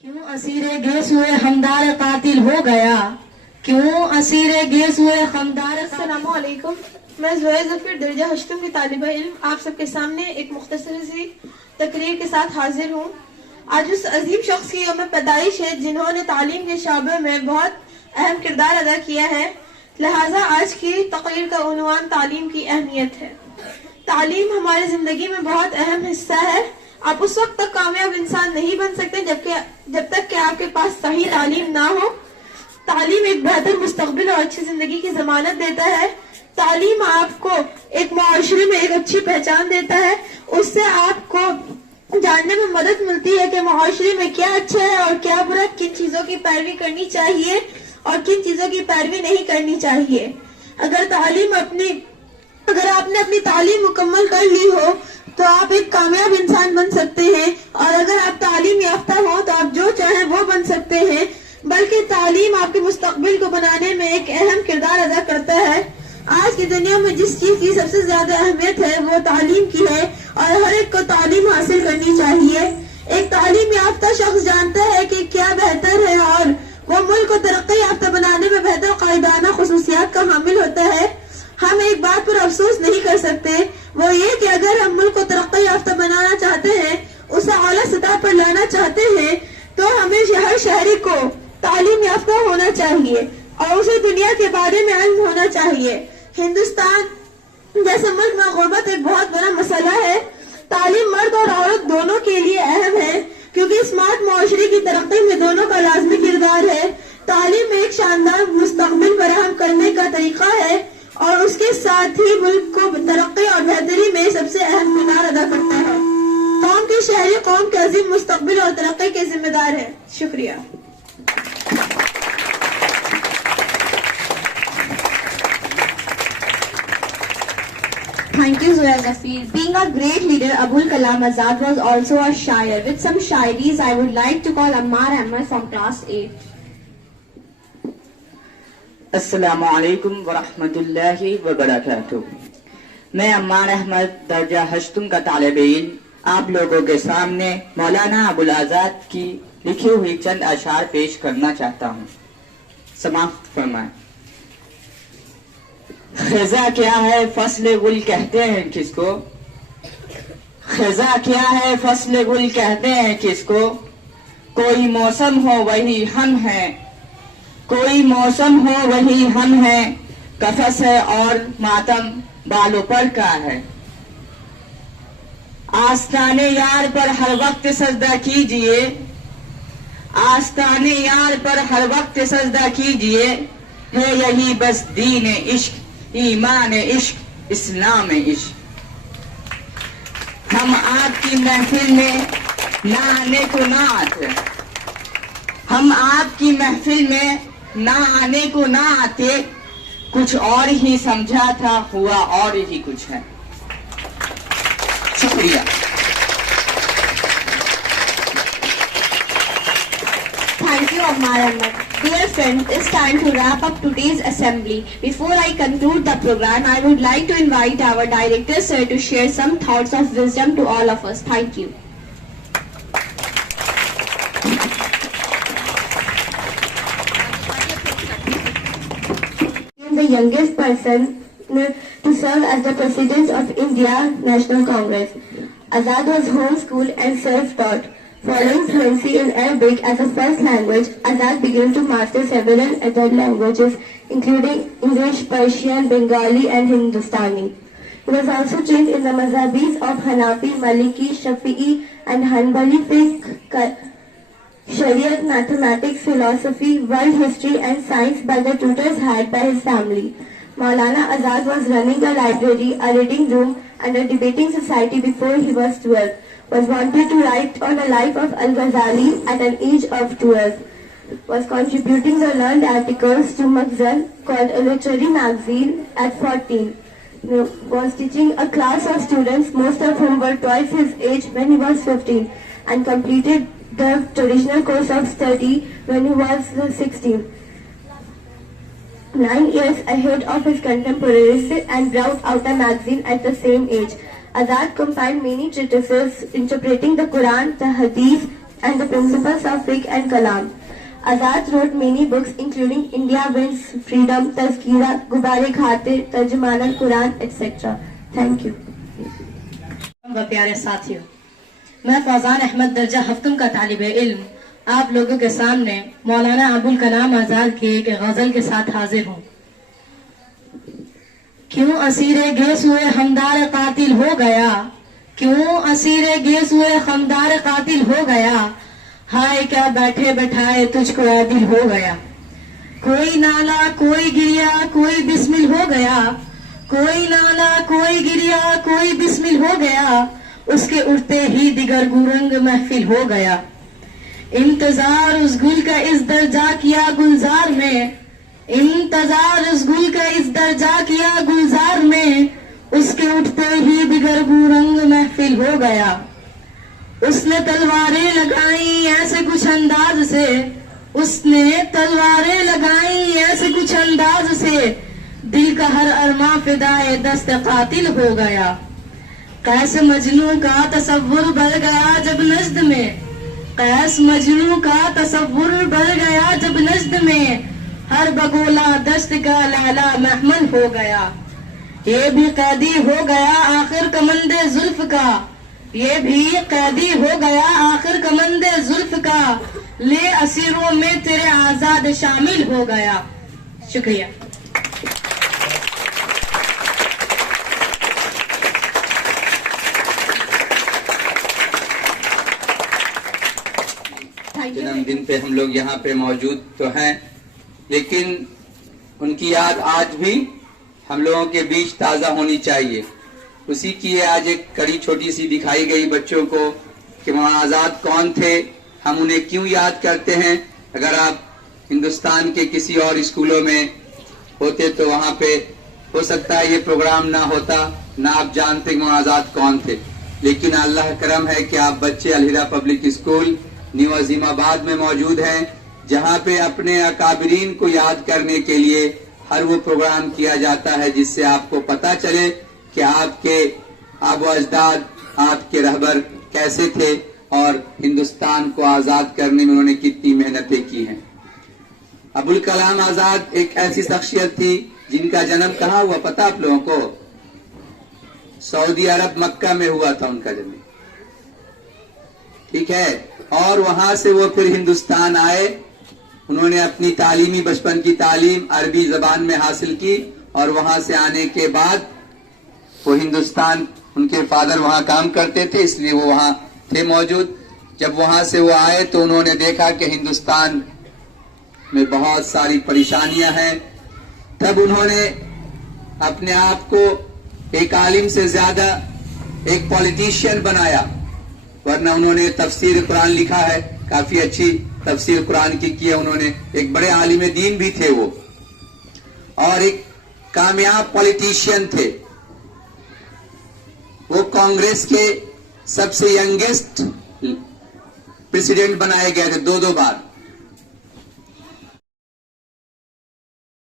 کیوں اسیر گیس ہوئے ہمدار قاتل ہو گیا؟ کیوں اسیر گیس ہوئے ہمدار؟ السلام علیکم، میں زویا ظفر درجہ ہشتم کی طالبہ علم آپ سب کے سامنے ایک مختصر سی تقریر کے ساتھ حاضر ہوں۔ آج اس عظیم شخص کی یوم پیدائش ہے جنہوں نے تعلیم کے شعبے میں بہت اہم کردار ادا کیا ہے، لہٰذا آج کی تقریر کا عنوان تعلیم کی اہمیت ہے۔ تعلیم ہماری زندگی میں بہت اہم حصہ ہے۔ آپ اس وقت تک کامیاب انسان نہیں بن سکتے جب تک کہ آپ کے پاس صحیح تعلیم نہ ہو۔ تعلیم ایک بہتر مستقبل اور اچھی زندگی کی ضمانت دیتا ہے۔ تعلیم آپ کو ایک معاشرے میں ایک اچھی پہچان دیتا ہے، اس سے آپ کو جاننے میں مدد ملتی ہے کہ معاشرے میں کیا اچھا ہے اور کیا برا، کن چیزوں کی پیروی کرنی چاہیے اور کن چیزوں کی پیروی نہیں کرنی چاہیے۔ اگر آپ نے اپنی تعلیم مکمل کر لی ہو تو آپ ایک کامیاب انسان بن سکتے ہیں، اور اگر آپ تعلیم یافتہ ہو تو آپ جو چاہیں وہ بن سکتے ہیں، بلکہ تعلیم آپ کے مستقبل کو بنانے میں ایک اہم کردار ادا کرتا ہے۔ آج کی دنیا میں جس چیز کی سب سے زیادہ اہمیت ہے وہ تعلیم کی ہے، اور ہر ایک کو تعلیم حاصل کرنی چاہیے۔ ایک تعلیم یافتہ شخص جانتا ہے کہ کیا بہتر ہے، اور وہ ملک کو ترقی یافتہ بنانے میں بہتر قائدانہ خصوصیات کا حامل ہوتا ہے۔ ہم ایک بات پر افسوس نہیں کر سکتے، وہ یہ کہ اگر ہم ملک کو ترقی یافتہ بنانا چاہتے ہیں، اسے اعلیٰ سطح پر لانا چاہتے ہیں، تو ہمیں ہر شہری کو تعلیم یافتہ ہونا چاہیے اور اسے دنیا کے بارے میں علم ہونا چاہیے۔ ہندوستان جیسے ملک میں غربت ایک بہت بڑا مسئلہ ہے۔ تعلیم مرد اور عورت دونوں کے لیے اہم ہے، کیونکہ اسمارٹ معاشرے کی ترقی میں دونوں کا لازمی کردار ہے۔ تعلیم ایک شاندار مستقبل فراہم کرنے کا طریقہ ہے، اور اس کے ساتھ ہی ملک کو ترقی اور بہتری میں سب سے اہم کردار ادا کرتا ہے۔ قوم کے شہری قوم کے عظیم مستقبل اور ترقی کے ذمہ دار ہیں۔ شکریہ۔ Thank you, Zoya Zafir. Being a great leader, Abul Kalam Azad was also a shair. With some shairis, I would like to call Ammar Ahmed from class 8. السلام علیکم ورحمۃ اللہ وبرکاتہ۔ میں عمار احمد درجہ ہشتم کا طالب علم آپ لوگوں کے سامنے مولانا ابوالآزاد کی لکھی ہوئی چند اشعار پیش کرنا چاہتا ہوں۔ سماعت فرمائیں۔ خزاں کیا ہے فصل گل کہتے ہیں کس کو؟ خزاں کیا ہے فصل گل کہتے ہیں کس کو؟ کوئی موسم ہو وہی ہم ہیں، کوئی موسم ہو وہی ہم ہیں، قفس ہے اور ماتم بالوں پر کا ہے۔ آستانے یار پر ہر وقت سجدہ کیجئے، آستانے یار پر ہر وقت سجدہ کیجئے، ہے یہی بس دین عشق، ایمان عشق، اسلام عشق۔ ہم آپ کی محفل میں نہ آنے کو نہ آتے، ہم آپ کی محفل میں نہ آنے کو نہ آتے، کچھ اور ہی سمجھا تھا ہوا اور ہی کچھ ہے۔ شکریہ۔ Thank you, Ammar Ahmed. Dear friends, it's time to wrap up today's assembly. Before I conclude the program, I would like to invite our director, sir, to share some thoughts of wisdom to all of us. Thank you. The youngest person to serve as the President of India National Congress. Azad was homeschooled and self-taught. Following fluency in Arabic as a first language, Azad began to master several other languages, including English, Persian, Bengali, and Hindustani. He was also trained in the mazhabis of Hanafi, Maliki, Shafi'i, and Hanbali fiqh, Shariat, mathematics, philosophy, world history, and science by the tutors hired by his family. Maulana Azad was running a library, a reading room, and a debating society before he was 12. Was wanted to write on the life of Al-Ghazali at an age of 12. Was contributing the learned articles to Makhzan, called a literary magazine, at 14. Was teaching a class of students, most of whom were twice his age, when he was 15, and completed the traditional course of study when he was 16. 9 years ahead of his contemporaries, and brought out a magazine at the same age. Azad compiled many treatises interpreting the Quran, the Hadith, and the principles of fiqh and kalam. Azad wrote many books including India Wins Freedom, Tazkira, Gubare Khatir, Tarjuman al-Quran, etc. Thank you. و پیارے ساتھیوں، میں فوزان احمد درجہ ہفتم کا طالب علم آپ لوگوں کے سامنے مولانا ابوالکلام آزاد کی ایک غزل کے ساتھ حاضر ہوں۔ کیوں اسیر گیس ہوئے ہمدار قاتل ہو گیا، کیوں اسیر گیس ہوئے ہمدار قاتل ہو گیا، ہائے کیا بیٹھے بٹھائے تجھ کو عادل ہو گیا۔ کوئی نالا کوئی گریا کوئی بسمل ہو گیا، کوئی نالا کوئی گریا کوئی بسمل ہو گیا، اس کے اٹھتے ہی دیگر گورنگ محفل ہو گیا۔ انتظار اس گل کا اس درجہ کیا گلزار میں، انتظار اس گل کا اس درجہ کیا گلزار میں، اس کے اٹھتے ہی دیگر گورنگ محفل ہو گیا۔ اس نے تلواریں لگائیں ایسے کچھ انداز سے، اس نے تلواریں لگائیں ایسے کچھ انداز سے، دل کا ہر ارماں فدائے دست قاتل ہو گیا۔ قیس مجنوں کا تصور بڑھ گیا جب نجد میں، قیس مجنوں کا تصور بڑھ گیا جب نجد میں، ہر بگولا دشت کا لالا محمل ہو گیا۔ یہ بھی قیدی ہو گیا آخر کمند زلف کا، یہ بھی قیدی ہو گیا آخر کمند زلف کا، لے اسیروں میں تیرے آزاد شامل ہو گیا۔ شکریہ۔ جنم دن پہ ہم لوگ یہاں پہ موجود تو ہیں، لیکن ان کی یاد آج بھی ہم لوگوں کے بیچ تازہ ہونی چاہیے۔ اسی کی آج ایک کڑی چھوٹی سی دکھائی گئی بچوں کو کہ مولانا آزاد کون تھے، ہم انہیں کیوں یاد کرتے ہیں۔ اگر آپ ہندوستان کے کسی اور اسکولوں میں ہوتے تو وہاں پہ ہو سکتا ہے یہ پروگرام نہ ہوتا، نہ آپ جانتے کہ مولانا آزاد کون تھے، لیکن اللہ کرم ہے کہ آپ بچے الہدا پبلک اسکول نیو عظیم آباد میں موجود ہیں، جہاں پہ اپنے اکابرین کو یاد کرنے کے لیے ہر وہ پروگرام کیا جاتا ہے جس سے آپ کو پتہ چلے کہ آپ کے آب و اجداد، آپ کے رہبر کیسے تھے اور ہندوستان کو آزاد کرنے میں انہوں نے کتنی محنتیں کی ہیں۔ ابوالکلام آزاد ایک ایسی شخصیت تھی جن کا جنم کہاں ہوا پتہ آپ لوگوں کو؟ سعودی عرب مکہ میں ہوا تھا ان کا جنم، ٹھیک ہے، اور وہاں سے وہ پھر ہندوستان آئے۔ انہوں نے اپنی تعلیمی بچپن کی تعلیم عربی زبان میں حاصل کی، اور وہاں سے آنے کے بعد وہ ہندوستان، ان کے فادر وہاں کام کرتے تھے اس لیے وہ وہاں تھے موجود۔ جب وہاں سے وہ آئے تو انہوں نے دیکھا کہ ہندوستان میں بہت ساری پریشانیاں ہیں، تب انہوں نے اپنے آپ کو ایک عالم سے زیادہ ایک پولیٹیشین بنایا، ورنہ انہوں نے تفسیر قرآن لکھا ہے، کافی اچھی تفسیر قرآن کی ہے انہوں نے، ایک بڑے عالم دین بھی تھے وہ، اور ایک کامیاب پولیٹیشین تھے۔ وہ کانگریس کے سب سے ینگیسٹ پریزیڈنٹ بنائے گئے تھے دو بار،